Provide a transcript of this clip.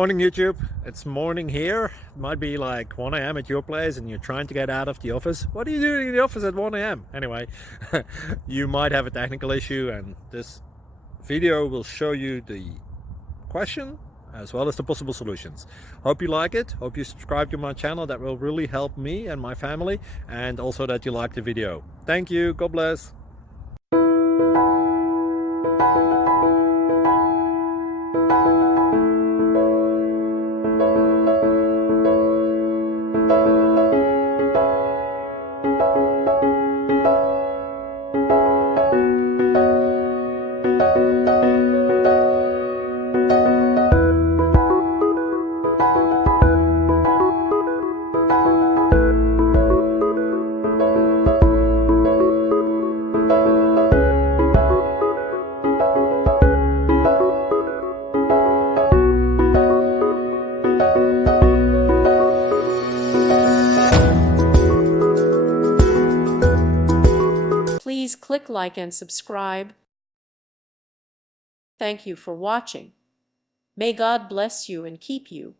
Morning YouTube, it's morning here. It might be like 1 a.m. at your place and you're trying to get out of the office. What are you doing in the office at 1 a.m.? Anyway, you might have a technical issue and this video will show you the question as well as the possible solutions. Hope you like it, hope you subscribe to my channel. That will really help me and my family, and also that you like the video. Thank you, God bless. Please click like and subscribe. Thank you for watching. May God bless you and keep you.